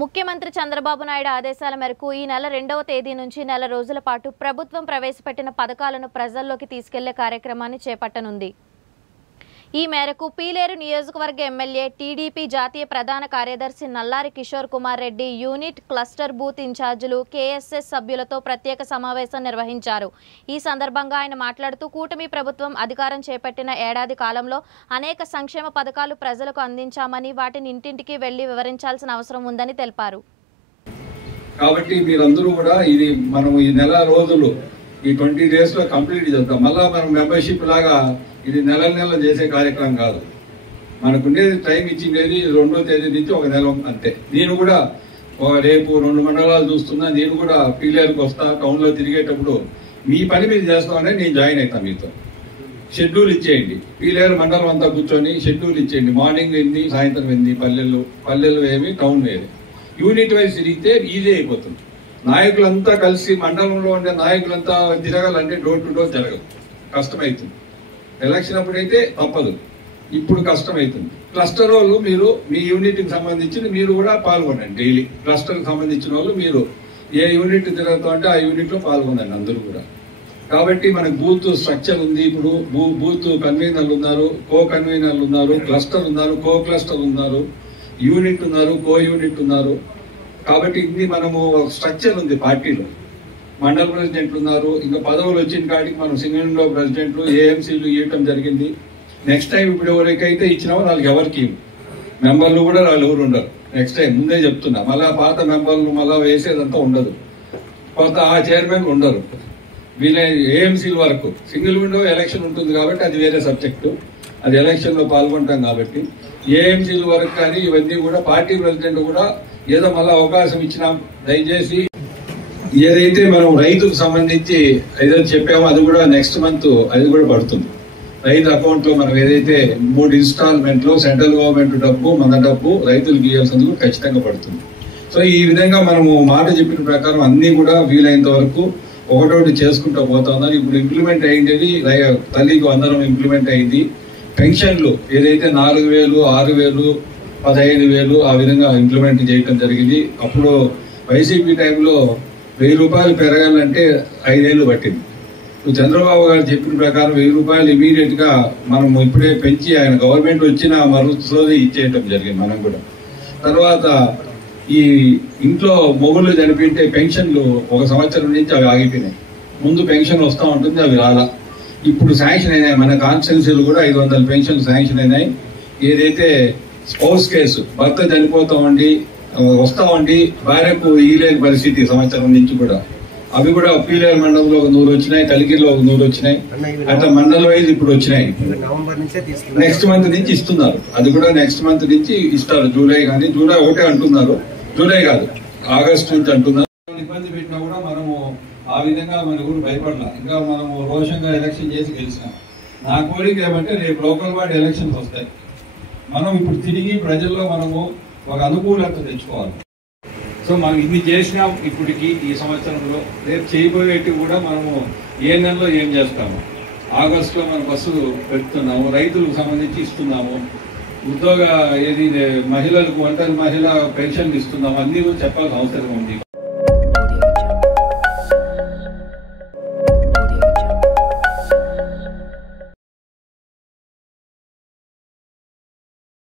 ముఖ్యమంత్రి చంద్రబాబు నాయుడు ఆదేశాల మేరకు ఈ నెల 2వ తేదీ నుంచి నెల రోజుల పాటు ప్రభుత్వం ప్రవేశపెట్టిన పథకాలను ప్రజల్లోకి తీసుకెళ్లే కార్యక్రమాన్ని చేపట్టనుంది. ఈ మేరకు పీలేరు నియోజకవర్గ ఎమ్మెల్యే టీడీపీ జాతీయ ప్రధాన కార్యదర్శి Nallari Kishore Kumar Reddy unit cluster booth ఇన్ఛార్జీలు కేఎస్ఎస్ సభ్యులతో ప్రత్యేక సమావేశం నిర్వహించారు. ఈ సందర్భంగా ఆయన మాట్లాడుతూ కూటమి ప్రభుత్వం అధికారం చేపట్టిన ఏడాది కాలంలో అనేక సంక్షేమ పథకాలు ప్రజలకు అందించామని వాటిని ఇంటింటికి వెళ్లి వివరించాల్సిన అవసరం ఉందని తెలిపారు. కాబట్టి మీరందరూ కూడా ఇది మనం ఈ నెల రోజులు ఈ 20 days లో కంప్లీట్ చేద్దాం. మళ్ళా మనం మెంబర్షిప్ లాగా ఇది నెల చేసే కార్యక్రమం కాదు. మనకుండేది టైం ఇచ్చిండేది 2వ తేదీ నుంచి ఒక నెల అంతే. నేను కూడా రేపు 2 మండలాలు చూస్తున్నా. నేను కూడా పీలేరుకు వస్తా, టౌన్లో తిరిగేటప్పుడు మీ పని మీరు చేస్తామని నేను జాయిన్ అవుతాను. మీతో షెడ్యూల్ ఇచ్చేయండి. పీలేరు మండలం అంతా కూర్చొని షెడ్యూల్ ఇచ్చేయండి. మార్నింగ్ ఎన్ని, సాయంత్రం ఎన్ని, పల్లెలు ఏమి, టౌన్ వేరే. యూనిట్ వైజ్ తిరిగితే ఈజీ అయిపోతుంది. నాయకులంతా కలిసి మండలంలో ఉండే నాయకులంతా తిరగాలంటే డోర్ టు డోర్ జరగదు, కష్టమవుతుంది. ఎలక్షన్ అప్పుడైతే తప్పదు, ఇప్పుడు కష్టమవుతుంది. క్లస్టర్ వాళ్ళు మీరు మీ యూనిట్కి సంబంధించి మీరు కూడా పాల్గొనండి. డైలీ క్లస్టర్కి సంబంధించిన వాళ్ళు మీరు ఏ యూనిట్ తిరుగుతా అంటే ఆ యూనిట్లో పాల్గొనండి అందరూ కూడా. కాబట్టి మనకు బూత్ స్ట్రక్చర్ ఉంది. ఇప్పుడు బూత్ కన్వీనర్లు ఉన్నారు, కో కన్వీనర్లు ఉన్నారు, క్లస్టర్ ఉన్నారు, కో క్లస్టర్ ఉన్నారు, యూనిట్ ఉన్నారు, కో యూనిట్ ఉన్నారు. కాబట్టి ఇది మనము స్ట్రక్చర్ ఉంది. పార్టీలో మండల ప్రెసిడెంట్లు ఉన్నారు. ఇంకా పదవులు వచ్చిన కాడికి మనం సింగిల్ విండో ప్రెసిడెంట్లు, ఏఎంసీలు ఇవ్వటం జరిగింది. నెక్స్ట్ టైం ఇప్పుడు ఎవరికైతే ఇచ్చినామో వాళ్ళకి ఎవరికి మెంబర్లు కూడా వాళ్ళు ఎవరు ఉండరు. నెక్స్ట్ టైం ముందే చెప్తున్నా. మళ్ళా పాత మెంబర్లు మళ్ళా వేసేదంతా ఉండదు. కొత్త ఆ చైర్మన్ ఉండరు. వీళ్ళ ఏఎంసీల వరకు సింగిల్ విండో ఎలక్షన్ ఉంటుంది కాబట్టి అది వేరే సబ్జెక్టు. అది ఎలక్షన్ లో పాల్గొంటాం కాబట్టి ఏఎంసీల వరకు కానీ ఇవన్నీ కూడా పార్టీ ప్రెసిడెంట్ కూడా ఏదో మళ్ళీ అవకాశం ఇచ్చినాం. దయచేసి ఏదైతే మనం రైతుకు సంబంధించి ఏదో చెప్పామో అది కూడా నెక్స్ట్ మంత్ అది కూడా పడుతుంది. రైతు అకౌంట్ లో మనం ఏదైతే 3 ఇన్స్టాల్మెంట్ లో సెంట్రల్ గవర్నమెంట్ డబ్బు, మన డబ్బు రైతులకు ఇవ్వాల్సింది ఖచ్చితంగా పడుతుంది. సో ఈ విధంగా మనము మాట చెప్పిన ప్రకారం అన్ని కూడా వీలైనంత వరకు ఒకటోటి చేసుకుంటూ పోతా ఉన్నారు. ఇప్పుడు ఇంప్లిమెంట్ అయింది, తల్లికి 100 ఇంప్లిమెంట్ అయింది. పెన్షన్లు ఏదైతే 4,000, 6,000, 15,000 ఆ విధంగా ఇంప్లిమెంట్ చేయడం జరిగింది. అప్పుడు వైసీపీ టైంలో 1,000 రూపాయలు పెరగాలంటే 5 ఏళ్ళు పట్టింది. చంద్రబాబు గారు చెప్పిన ప్రకారం 1,000 రూపాయలు ఇమీడియట్ గా మనం ఇప్పుడే పెంచి ఆయన గవర్నమెంట్ వచ్చిన మరుసటి ఇచ్చేయటం జరిగింది. మనం కూడా తర్వాత ఈ ఇంట్లో మొగుళ్ళు చనిపోయింటే పెన్షన్లు 1 సంవత్సరం నుంచి అవి ఆగిపోయినాయి. ముందు పెన్షన్ వస్తూ ఉంటుంది, అవి రాలా. ఇప్పుడు శాంక్షన్ అయినాయి. మన కాన్స్టిట్యున్సీలు కూడా 500 పెన్షన్లు శాంక్షన్ అయినాయి. ఏదైతే స్పౌస్ కేసు భర్త చనిపోతామండి వస్తామండి భార్యకు ఈలేని పరిస్థితి సంవత్సరం నుంచి కూడా అవి కూడా పీలేరు మండలంలో 100 వచ్చినాయి, కలిగిరిలో 100 వచ్చినాయి. అట్లా మండల వైజ్ ఇప్పుడు వచ్చినాయి. నెక్స్ట్ మంత్ నుంచి ఇస్తున్నారు. అది కూడా నెక్స్ట్ మంత్ నుంచి ఇస్తారు. జూలై కానీ జూలై 1 అంటున్నారు, జూలై కాదు ఆగస్టు నుంచి అంటున్నారు. ఇబ్బంది పెట్టినా కూడా మనము ఆ విధంగా మన కూడా భయపడలా. ఇంకా మనము రోషంగా ఎలక్షన్ చేసి గెలిచినాం. నా కోరిక ఏమంటే రేపు లోకల్ బాడీ ఎలక్షన్స్ వస్తాయి. మనం ఇప్పుడు తిరిగి ప్రజల్లో మనము ఒక అనుకూలత తెచ్చుకోవాలి. సో మనం ఇన్ని చేసినాం ఇప్పటికి ఈ సంవత్సరంలో. రేపు చేయబోయేటి కూడా మనము ఏ నెలలో ఏం చేస్తాము. ఆగస్టులో మనం బస్సులు పెడుతున్నాము, రైతులకు సంబంధించి ఇస్తున్నాము, ఉద్యోగ ఏది మహిళలకు ఒంటరి మహిళ పెన్షన్లు ఇస్తున్నాము. అన్ని కూడా చెప్పాల్సిన అవసరం ఉంది.